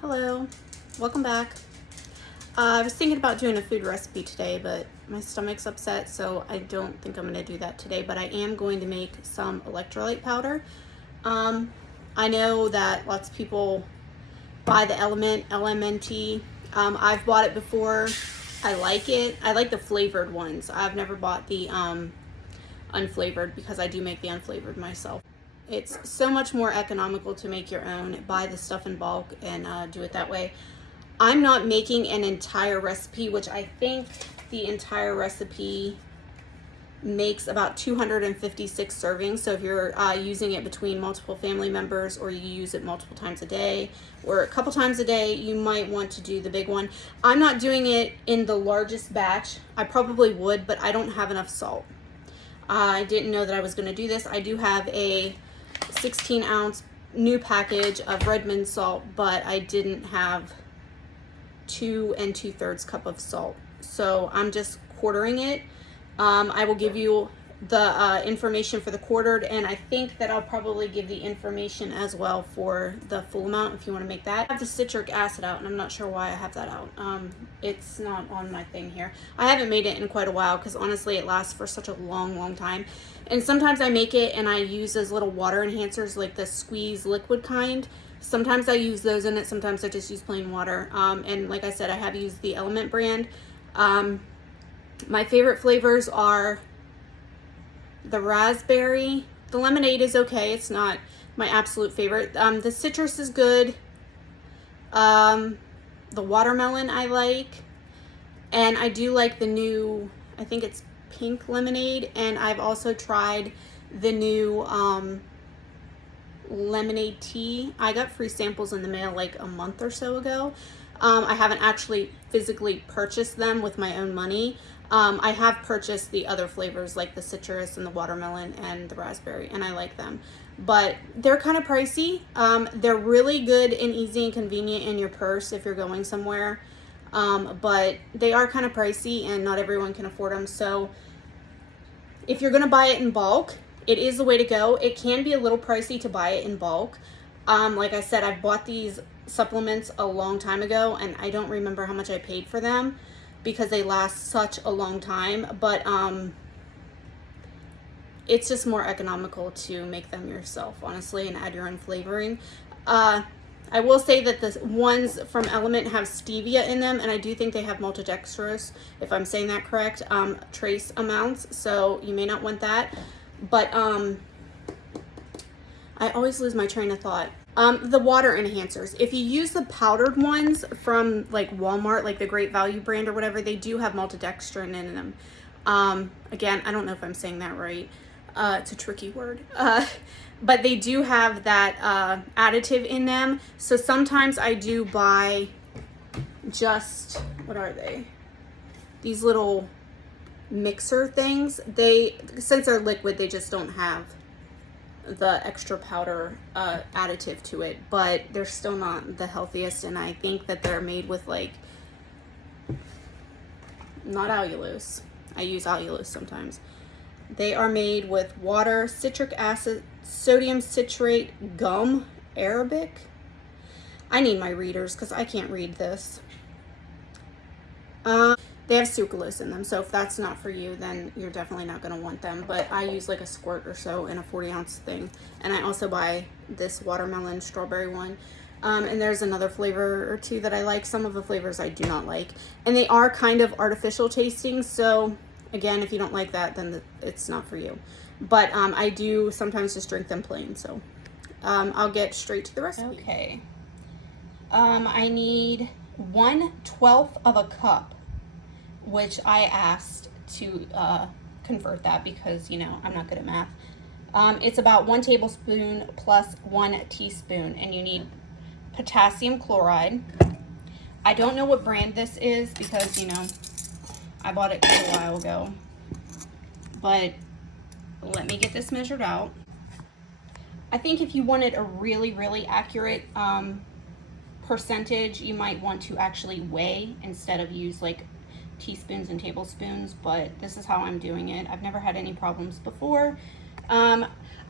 Hello, welcome back. I was thinking about doing a food recipe today, but my stomach's upset, so I don't think I'm going to do that today, but I am going to make some electrolyte powder. I know that lots of people buy the LMNT. I've bought it before. I like it. I like the flavored ones. I've never bought the unflavored because I do make the unflavored myself. It's so much more economical to make your own, buy the stuff in bulk and do it that way. I'm not making an entire recipe, which I think the entire recipe makes about 256 servings. So if you're using it between multiple family members, or you use it multiple times a day or a couple times a day, you might want to do the big one. I'm not doing it in the largest batch. I probably would, but I don't have enough salt. I didn't know that I was going to do this. I do have a 16-ounce new package of Redmond salt, but I didn't have 2 2/3 cup of salt, so I'm just quartering it. I will give you the information for the quartered, and I think that I'll probably give the information as well for the full amount if you want to make that. I have the citric acid out, and I'm not sure why I have that out. It's not on my thing here. I haven't made it in quite a while because honestly it lasts for such a long time, and sometimes I make it and I use those little water enhancers, like the squeeze liquid kind. Sometimes I use those in it, sometimes I just use plain water. And like I said, I have used the Element brand. My favorite flavors are the raspberry. The lemonade is okay, it's not my absolute favorite. The citrus is good. The watermelon I like, and I do like the new, I think it's pink lemonade, and I've also tried the new lemonade tea. I got free samples in the mail like a month or so ago. I haven't actually physically purchased them with my own money. I have purchased the other flavors like the citrus and the watermelon and the raspberry, and I like them, but they're kind of pricey. They're really good and easy and convenient in your purse if you're going somewhere, but they are kind of pricey and not everyone can afford them. So if you're going to buy it in bulk, it is the way to go. It can be a little pricey to buy it in bulk. Like I said, I've bought these supplements a long time ago, and I don't remember how much I paid for them because they last such a long time, but it's just more economical to make them yourself, honestly, and add your own flavoring. I will say that the ones from Element have stevia in them, and I do think they have maltodextrose, if I'm saying that correct, trace amounts, so you may not want that. But I always lose my train of thought. The water enhancers, if you use the powdered ones from like Walmart, like the Great Value brand or whatever, they do have maltodextrin in them. Again, I don't know if I'm saying that right. It's a tricky word. But they do have that additive in them. So sometimes I do buy just, what are they? These little mixer things. Since they're liquid, they just don't have the extra powder additive to it, but they're still not the healthiest, and I think that they're made with like, not allulose. I use allulose sometimes. They are made with water, citric acid, sodium citrate, gum arabic. I need my readers because I can't read this. They have sucralose in them, so if that's not for you, then you're definitely not going to want them. But I use like a squirt or so in a 40-ounce thing. And I also buy this watermelon strawberry one. And there's another flavor or two that I like. Some of the flavors I do not like. And they are kind of artificial tasting, so again, if you don't like that, then it's not for you. But I do sometimes just drink them plain, so I'll get straight to the recipe. Okay. I need 1/12 of a cup, which I asked to convert that because, you know, I'm not good at math. It's about 1 tablespoon plus 1 teaspoon, and you need potassium chloride. I don't know what brand this is because, you know, I bought it quite a while ago, but let me get this measured out. I think if you wanted a really accurate percentage, you might want to actually weigh instead of use like teaspoons and tablespoons, but this is how I'm doing it. I've never had any problems before.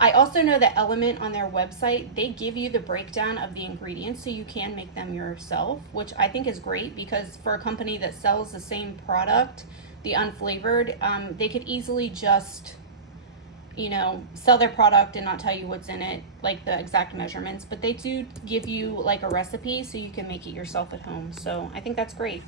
I also know that Element on their website, they give you the breakdown of the ingredients so you can make them yourself, which I think is great because for a company that sells the same product, the unflavored, they could easily just, you know, sell their product and not tell you what's in it, like the exact measurements, but they do give you like a recipe so you can make it yourself at home. So I think that's great.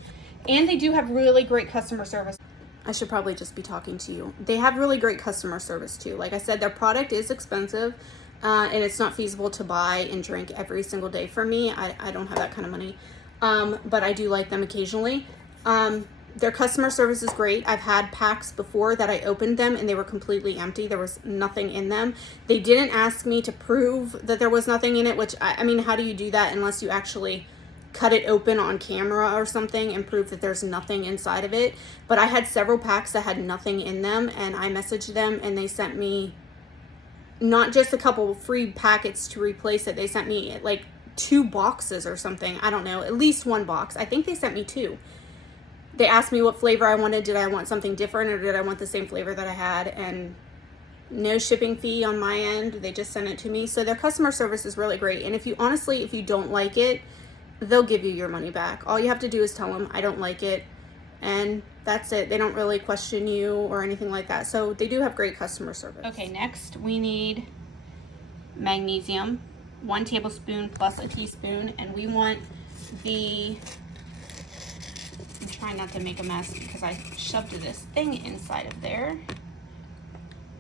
And they do have really great customer service. I should probably just be talking to you. They have really great customer service too. Like I said, their product is expensive and it's not feasible to buy and drink every single day for me. I don't have that kind of money, but I do like them occasionally. Their customer service is great. I've had packs before that I opened them and they were completely empty. There was nothing in them. They didn't ask me to prove that there was nothing in it, which I mean, how do you do that unless you actually cut it open on camera or something and prove that there's nothing inside of it? But I had several packs that had nothing in them and I messaged them and they sent me not just a couple free packets to replace it. They sent me like 2 boxes or something. I don't know, at least 1 box. I think they sent me 2. They asked me what flavor I wanted. Did I want something different or did I want the same flavor that I had? And no shipping fee on my end. They just sent it to me. So their customer service is really great. And if you honestly, if you don't like it, they'll give you your money back. All you have to do is tell them, I don't like it. And that's it. They don't really question you or anything like that. So they do have great customer service. Okay, next we need magnesium, 1 tablespoon plus a teaspoon. And we want the, I'm trying not to make a mess because I shoved this thing inside of there.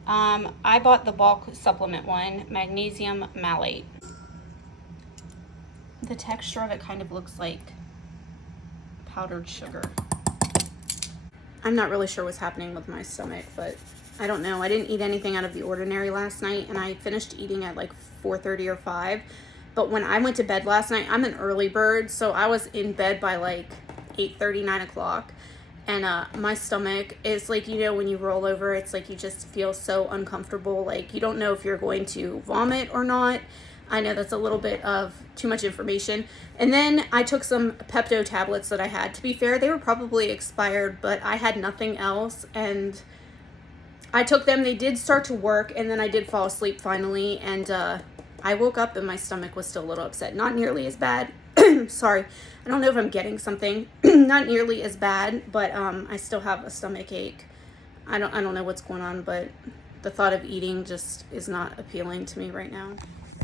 I bought the bulk supplement one, magnesium malate. The texture of it kind of looks like powdered sugar. I'm not really sure what's happening with my stomach, but I don't know. I didn't eat anything out of the ordinary last night, and I finished eating at like 4:30 or 5. But when I went to bed last night, I'm an early bird, so I was in bed by like 8:30, 9 o'clock. And my stomach is like, you know, when you roll over, it's like you just feel so uncomfortable. Like you don't know if you're going to vomit or not. I know that's a little bit of too much information. And then I took some Pepto tablets that I had. To be fair, they were probably expired, but I had nothing else. And I took them. They did start to work. And then I did fall asleep finally. And I woke up and my stomach was still a little upset. Not nearly as bad. Sorry. I don't know if I'm getting something. Not nearly as bad, but I still have a stomach ache. I don't know what's going on, but the thought of eating just is not appealing to me right now.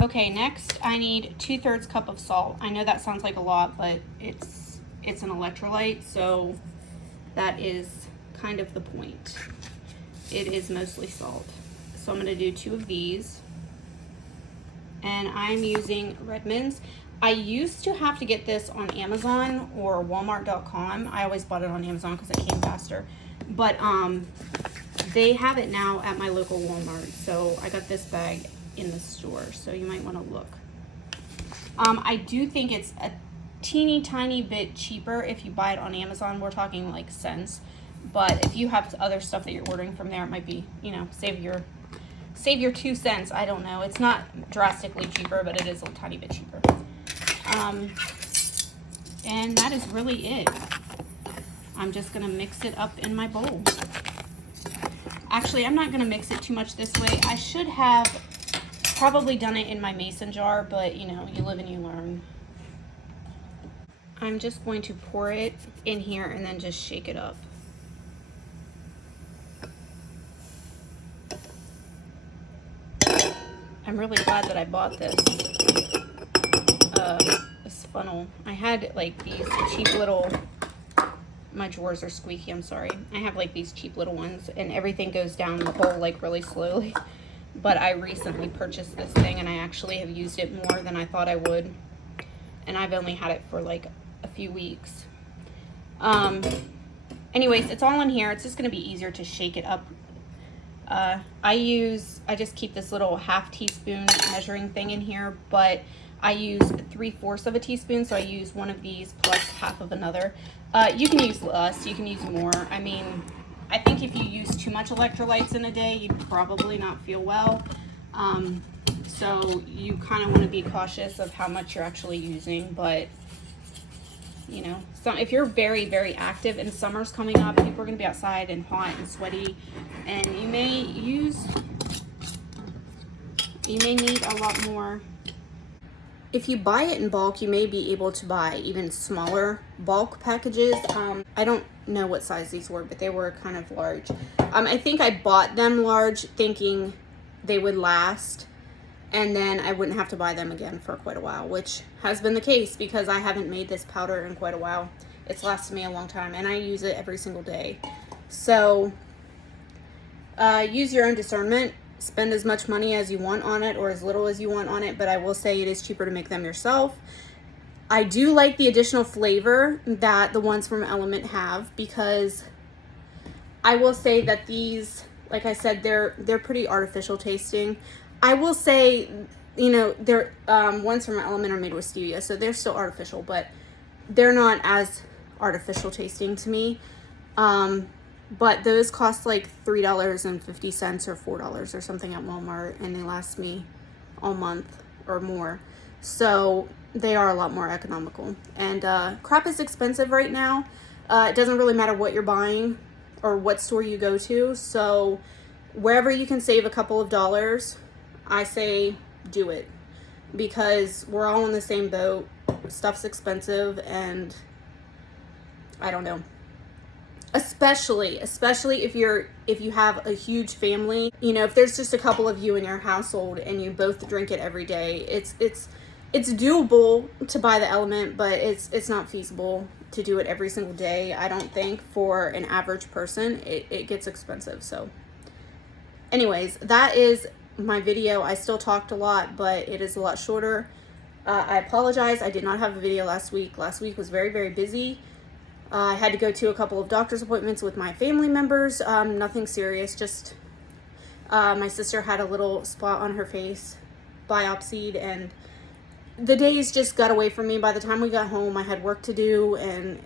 Okay, next I need 2/3 cup of salt. I know that sounds like a lot, but it's an electrolyte, so that is kind of the point. It is mostly salt. So I'm gonna do 2 of these. And I'm using Redmond's. I used to have to get this on Amazon or Walmart.com. I always bought it on Amazon because it came faster. But they have it now at my local Walmart. So I got this bag in the store, so you might want to look. I do think it's a teeny tiny bit cheaper if you buy it on Amazon. We're talking like cents, but if you have other stuff that you're ordering from there, it might be, you know, save your 2 cents. I don't know, it's not drastically cheaper, but it is a tiny bit cheaper. And that is really it. I'm just gonna mix it up in my bowl. Actually, I'm not gonna mix it too much this way. I should have probably done it in my mason jar, but you know, you live and you learn. I'm just going to pour it in here and then just shake it up. I'm really glad that I bought this funnel. I had like these cheap little, my drawers are squeaky, I'm sorry. I have like these cheap little ones and everything goes down the hole like really slowly. But I recently purchased this thing and I actually have used it more than I thought I would. And I've only had it for like a few weeks. Anyways, it's all in here. It's just gonna be easier to shake it up. I just keep this little half teaspoon measuring thing in here, but I use 3/4 of a teaspoon, so I use one of these plus half of another. You can use less, you can use more. I mean, I think if you use too much electrolytes in a day, you'd probably not feel well. So you kind of want to be cautious of how much you're actually using, but you know, if you're very, very active and summer's coming up, people are going to be outside and hot and sweaty, and you may use You may need a lot more. If you buy it in bulk, you may be able to buy even smaller bulk packages. I don't know what size these were, but they were kind of large. I think I bought them large thinking they would last, and then I wouldn't have to buy them again for quite a while, which has been the case because I haven't made this powder in quite a while. It's lasted me a long time, and I use it every single day. So use your own discernment. Spend as much money as you want on it or as little as you want on it, but I will say it is cheaper to make them yourself. I do like the additional flavor that the ones from Element have, because I will say that these, like I said, they're pretty artificial tasting. I will say, you know, they're ones from Element are made with stevia, so they're still artificial, but they're not as artificial tasting to me. But those cost like $3.50 or $4 or something at Walmart, and they last me all month or more. So they are a lot more economical. And crap is expensive right now. It doesn't really matter what you're buying or what store you go to. So wherever you can save a couple of dollars, I say do it, because we're all in the same boat. Stuff's expensive, and I don't know. Especially if you have a huge family, you know, if there's just a couple of you in your household and you both drink it every day, it's doable to buy the Element, but it's not feasible to do it every single day. I don't think for an average person. It gets expensive. So anyways, that is my video. I still talked a lot, but it is a lot shorter. I apologize. I did not have a video last week. Last week was very, very busy. I had to go to a couple of doctor's appointments with my family members. Nothing serious, just my sister had a little spot on her face, biopsied, and the days just got away from me. By the time we got home, I had work to do, and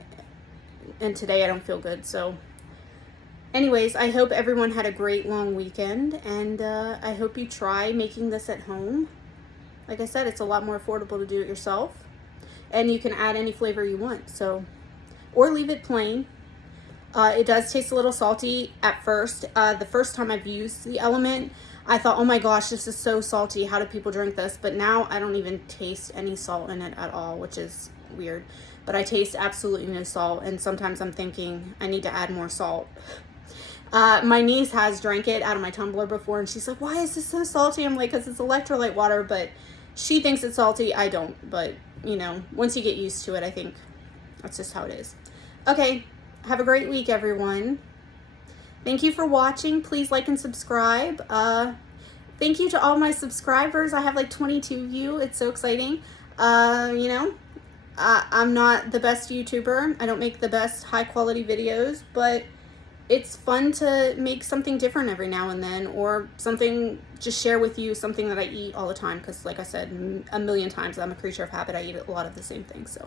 today I don't feel good. So anyways, I hope everyone had a great long weekend, and I hope you try making this at home. Like I said, it's a lot more affordable to do it yourself, and you can add any flavor you want. So, or leave it plain. It does taste a little salty at first. The first time I've used the Element, I thought, oh my gosh, this is so salty. How do people drink this? But now I don't even taste any salt in it at all, which is weird. But I taste absolutely no salt, and sometimes I'm thinking I need to add more salt. My niece has drank it out of my tumbler before, and she's like, why is this so salty? I'm like, because it's electrolyte water, but she thinks it's salty. I don't, but you know, once you get used to it, I think that's just how it is. Okay, have a great week, everyone. Thank you for watching. Please like and subscribe. Thank you to all my subscribers. I have like 22 of you. It's so exciting. You know, I'm not the best YouTuber. I don't make the best high quality videos, but it's fun to make something different every now and then, or something, just share with you something that I eat all the time, because like I said a million times, I'm a creature of habit. I eat a lot of the same things. So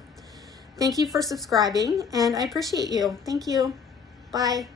thank you for subscribing, and I appreciate you. Thank you. Bye.